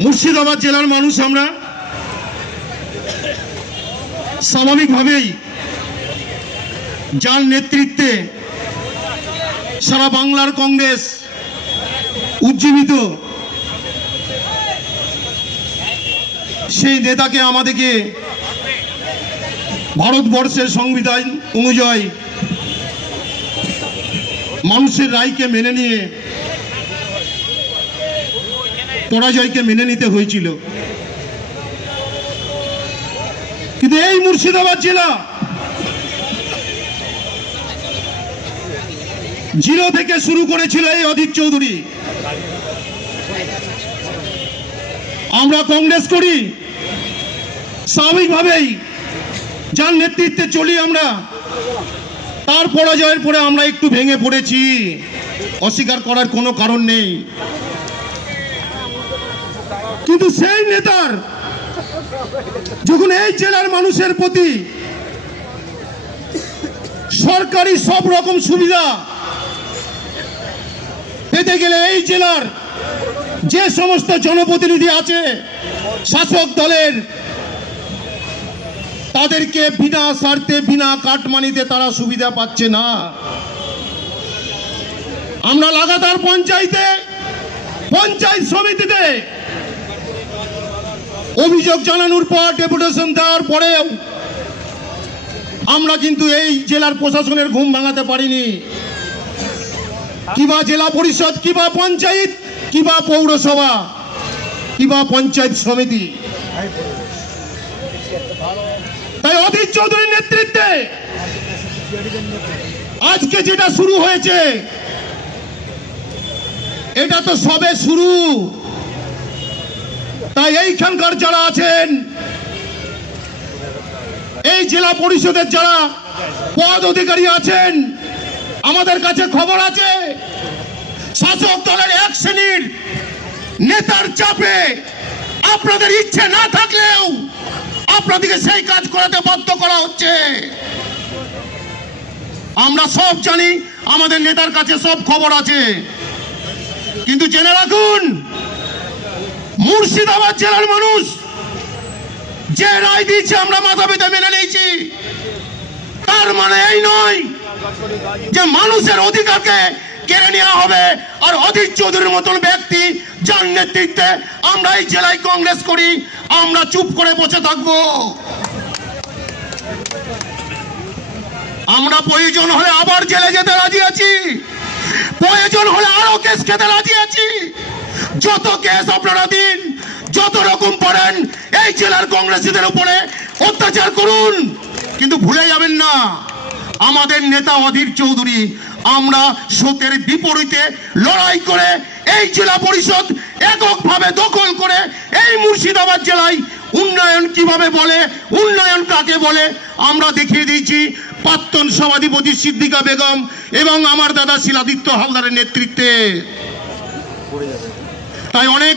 মুর্শিদাবাদ জেলার মানুষ আমরা স্বাভাবিকভাবেই যার নেতৃত্বে সারা বাংলার কংগ্রেস উজ্জীবিত, সেই নেতাকে আমাদেরকে ভারতবর্ষের সংবিধান অনুযায়ী মানুষের রায়কে মেনে নিয়ে পরাজয়কে মেনে নিতে হয়েছিল। কিন্তু এই মুর্শিদাবাদ জেলা জিরো থেকে শুরু করেছিল এই অধীর চৌধুরী। আমরা কংগ্রেস করি, স্বাভাবিকভাবেই যার নেতৃত্বে চলি আমরা, তার পরাজয়ের পরে আমরা একটু ভেঙে পড়েছি, অস্বীকার করার কোনো কারণ নেই। কিন্তু সেই নেতার যখন এই জেলার মানুষের প্রতি সরকারি সব রকম সুবিধা পেতে গেলে এই জেলার যে সমস্ত জনপ্রতিনিধি আছে শাসক দলের, তাদেরকে বিনা স্বার্থে বিনা কাটমানিতে তারা সুবিধা পাচ্ছে না। আমরা লাগাতার পঞ্চায়েত সমিতিতে অভিযোগ জানানোর পর, ডেপুটেশন দেওয়ার পরেও আমরা কিন্তু এই জেলার প্রশাসনের ঘুম ভাঙাতে পারিনি। কিবা জেলা পরিষদ, কিবা পঞ্চায়েত, কিবা পৌরসভা, কিবা পঞ্চায়েত সমিতি। তাই অধীর চৌধুরীর নেতৃত্বে আজকে যেটা শুরু হয়েছে, এটা তো সবে শুরু। তাই এইখানকার যারা আছেন, এই জেলা পরিষদের যারা পদ অধিকারী আছেন, আমাদের কাছে খবর আছে শাসক দলের এক শ্রেণীর নেতার চাপে আপনাদের ইচ্ছে না থাকলেও আপনাদেরকে সেই কাজ করাতে বাধ্য করা হচ্ছে। আমরা সব জানি, আমাদের নেতার কাছে সব খবর আছে। কিন্তু জেনে রাখুন, মুর্শিদাবাদ জেলার মানুষ যে রায় দিয়েছে আমরা মাথা পেতে মেনে নিয়েছি, তার মানে এই নয় যে মানুষের অধিকারকে কেড়ে নেওয়া হবে। আর অধীর চৌধুরীর মতন ব্যক্তি যার নেতৃত্বে আমরা এই জেলায় কংগ্রেস করি, আমরা চুপ করে বসে থাকবো? আমরা প্রয়োজন হলে আবার জেলে যেতে রাজি আছি, প্রয়োজন হলে আরো কেস খেতে রাজি আছি। যত কেস আপনারা দিন, যত রকম পারেন এই জেলার কংগ্রেসীদের উপরে অত্যাচার করুন, কিন্তু ভুলে যাবেন না আমাদের নেতা অধীর চৌধুরী। আমরা সত্যের বিপরীতে লড়াই করে এই জেলা পরিষদ এককভাবে দখল করে এই মুর্শিদাবাদ জেলায় উন্নয়ন কিভাবে বলে, উন্নয়ন কাকে বলে আমরা দেখিয়ে দিয়েছি প্রাক্তন সভাধিপতি সিদ্দিকা বেগম এবং আমার দাদা শিলাদিত্য হালদারের নেতৃত্বে। তাই অনেক